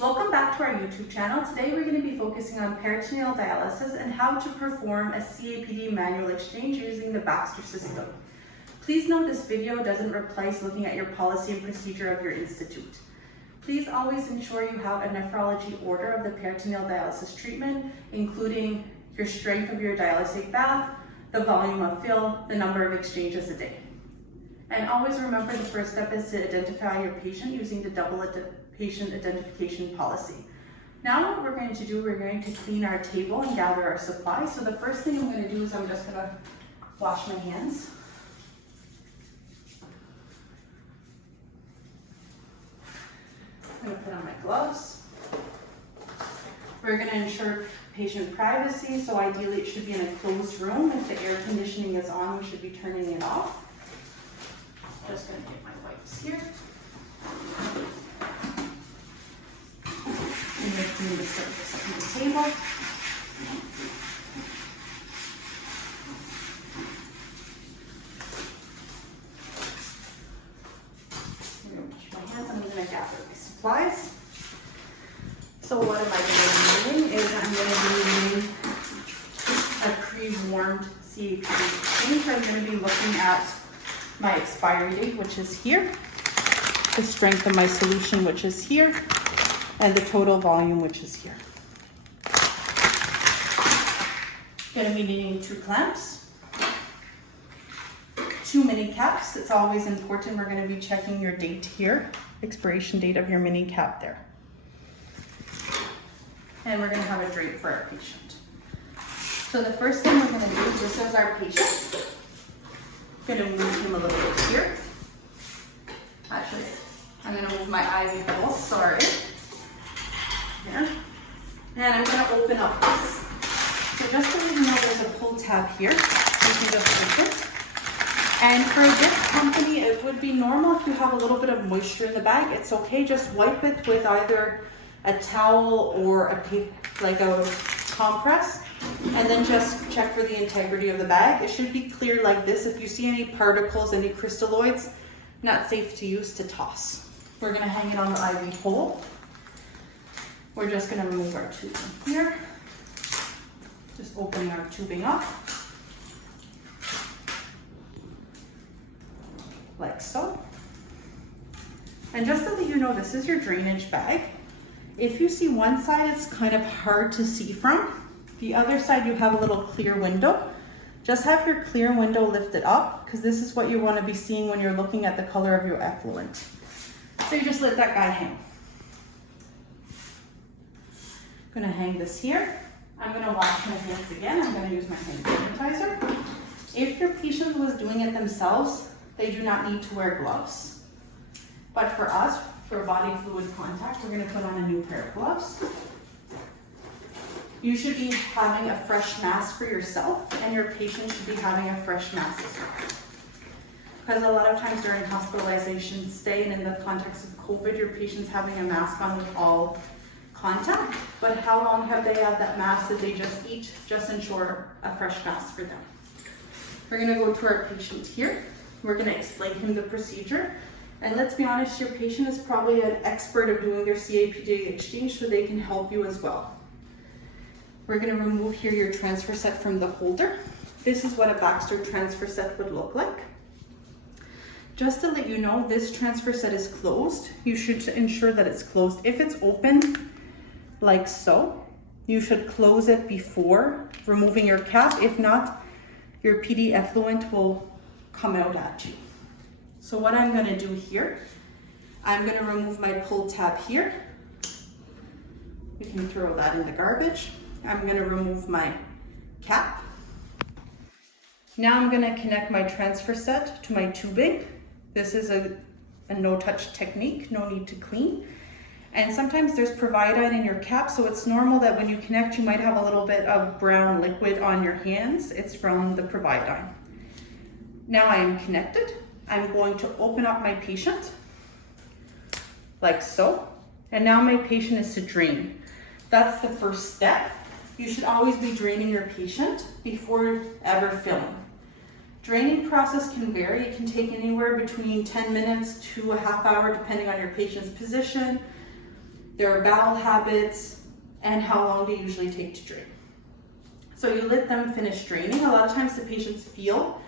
Welcome back to our YouTube channel. Today we're going to be focusing on peritoneal dialysis and how to perform a CAPD manual exchange using the Baxter system. Please note this video doesn't replace looking at your policy and procedure of your institute. Please always ensure you have a nephrology order of the peritoneal dialysis treatment, including your strength of your dialysate bath, the volume of fill, the number of exchanges a day. And always remember the first step is to identify your patient using the double patient identification policy. Now what we're going to do, we're going to clean our table and gather our supplies. So the first thing I'm going to do is I'm just going to wash my hands. I'm going to put on my gloves. We're going to ensure patient privacy, so ideally it should be in a closed room. If the air conditioning is on, we should be turning it off. Just going to get my wipes here. And lifting the surface of the table. I'm going to wash my hands. I'm going to gather my supplies. So what am I going to be doing is I'm going to be using a pre-warmed CAPD exchange. I'm going to be looking at my expiry date, which is here, the strength of my solution, which is here, and the total volume, which is here. Going to be needing 2 clamps, 2 mini caps. It's always important. We're going to be checking your date here, expiration date of your mini cap there. And we're going to have a drape for our patient. So the first thing we're going to do is, this is our patient. I'm going to move him a little bit here. Actually, I'm going to move my IV pole, sorry. Here. And I'm going to open up this. So just so you know, there's a pull tab here. You can just open. And for this company, it would be normal if you have a little bit of moisture in the bag. It's okay, just wipe it with either a towel or a compress, and then just check for the integrity of the bag. It should be clear like this. If you see any particles, any crystalloids, not safe to use, to toss. We're going to hang it on the IV pole. We're just going to remove our tube from here. Just opening our tubing up. Like so. And just so that you know, this is your drainage bag. If you see one side, it's kind of hard to see from. The other side, you have a little clear window. Just have your clear window lifted up, because this is what you want to be seeing when you're looking at the color of your effluent. So you just let that guy hang. I'm going to hang this here. I'm going to wash my hands again. I'm going to use my hand sanitizer. If your patient was doing it themselves, they do not need to wear gloves. But for us, for body fluid contact, we're going to put on a new pair of gloves. You should be having a fresh mask for yourself, and your patient should be having a fresh mask as well. Because a lot of times during hospitalization stay and in the context of COVID, your patient's having a mask on with all contact. But how long have they had that mask that they just eat? Just ensure a fresh mask for them. We're going to go to our patient here. We're going to explain him the procedure. And let's be honest, your patient is probably an expert of doing their CAPD exchange, so they can help you as well. We're going to remove here your transfer set from the holder. This is what a Baxter transfer set would look like. Just to let you know, this transfer set is closed. You should ensure that it's closed. If it's open, like so, you should close it before removing your cap. If not, your PD effluent will come out at you. So what I'm going to do here, I'm going to remove my pull tab here. You can throw that in the garbage. I'm going to remove my cap. Now I'm going to connect my transfer set to my tubing. This is a no-touch technique, no need to clean. And sometimes there's providine in your cap, so it's normal that when you connect, you might have a little bit of brown liquid on your hands. It's from the providine. Now I am connected. I'm going to open up my patient, like so. And now my patient is to drain. That's the first step. You should always be draining your patient before ever filling. Draining process can vary. It can take anywhere between 10 minutes to a half hour, depending on your patient's position, their bowel habits, and how long they usually take to drain. So you let them finish draining. A lot of times the patients feel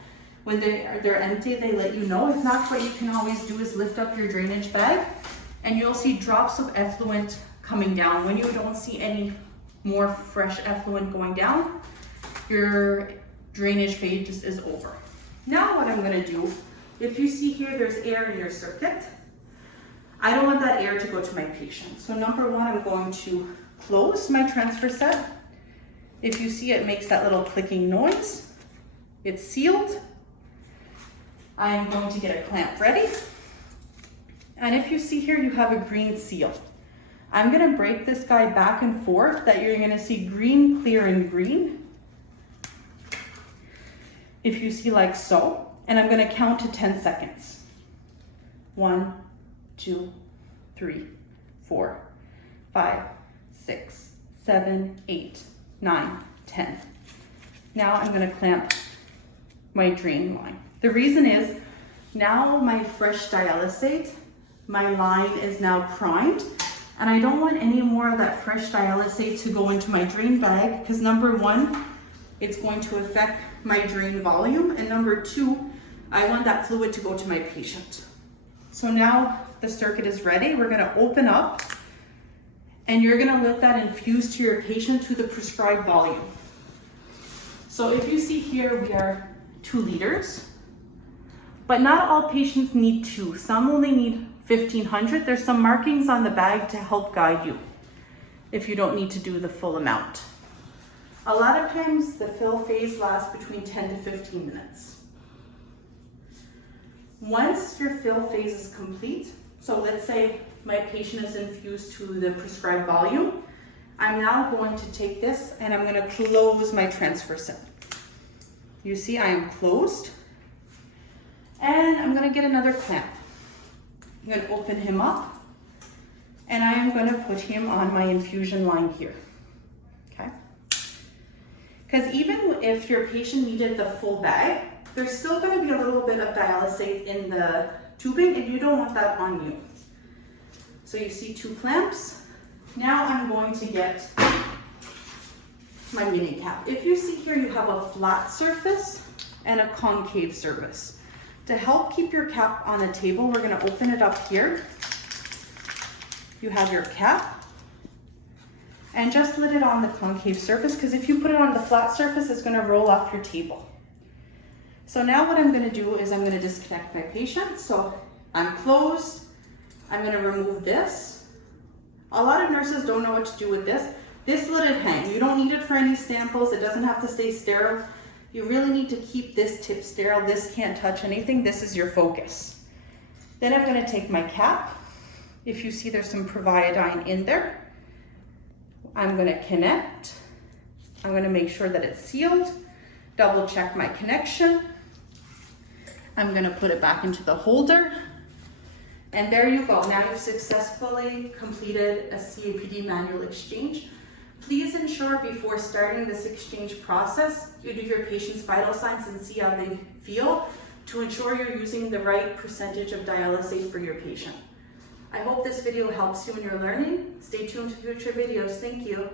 when they're empty, they let you know. If not, what you can always do is lift up your drainage bag and you'll see drops of effluent coming down. When you don't see any more fresh effluent going down, your drainage phase is over. Now what I'm gonna do, if you see here there's air in your circuit, I don't want that air to go to my patient. So number one, I'm going to close my transfer set. If you see it makes that little clicking noise, it's sealed. I am going to get a clamp ready. And if you see here, you have a green seal. I'm gonna break this guy back and forth that you're gonna see green, clear, and green. If you see like so, and I'm gonna count to 10 seconds. 1, 2, 3, 4, 5, 6, 7, 8, 9, 10. Now I'm gonna clamp my drain line. The reason is, now my fresh dialysate, my line is now primed, and I don't want any more of that fresh dialysate to go into my drain bag, because number one, it's going to affect my drain volume, and number two, I want that fluid to go to my patient. So now the circuit is ready. We're gonna open up, and you're gonna let that infuse to your patient to the prescribed volume. So if you see here, we are 2 liters. But not all patients need 2. Some only need 1,500. There's some markings on the bag to help guide you if you don't need to do the full amount. A lot of times the fill phase lasts between 10 to 15 minutes. Once your fill phase is complete, so let's say my patient is infused to the prescribed volume, I'm now going to take this and I'm going to close my transfer set. You see I am closed. And I'm gonna get another clamp. I'm gonna open him up and I am gonna put him on my infusion line here, okay? Because even if your patient needed the full bag, there's still gonna be a little bit of dialysate in the tubing and you don't want that on you. So you see 2 clamps. Now I'm going to get my mini cap. If you see here, you have a flat surface and a concave surface. To help keep your cap on the table, we're gonna open it up here. You have your cap, and just let it on the concave surface, because if you put it on the flat surface, it's gonna roll off your table. So now what I'm gonna do is I'm gonna disconnect my patient. So I'm closed, I'm gonna remove this. A lot of nurses don't know what to do with this. This let it hang. You don't need it for any samples. It doesn't have to stay sterile. You really need to keep this tip sterile. This can't touch anything. This is your focus. Then I'm gonna take my cap. If you see there's some proviodine in there, I'm gonna connect. I'm gonna make sure that it's sealed, double check my connection. I'm gonna put it back into the holder. And there you go. Now you've successfully completed a CAPD manual exchange. Please ensure before starting this exchange process, you do your patient's vital signs and see how they feel to ensure you're using the right percentage of dialysate for your patient. I hope this video helps you in your learning. Stay tuned to future videos. Thank you.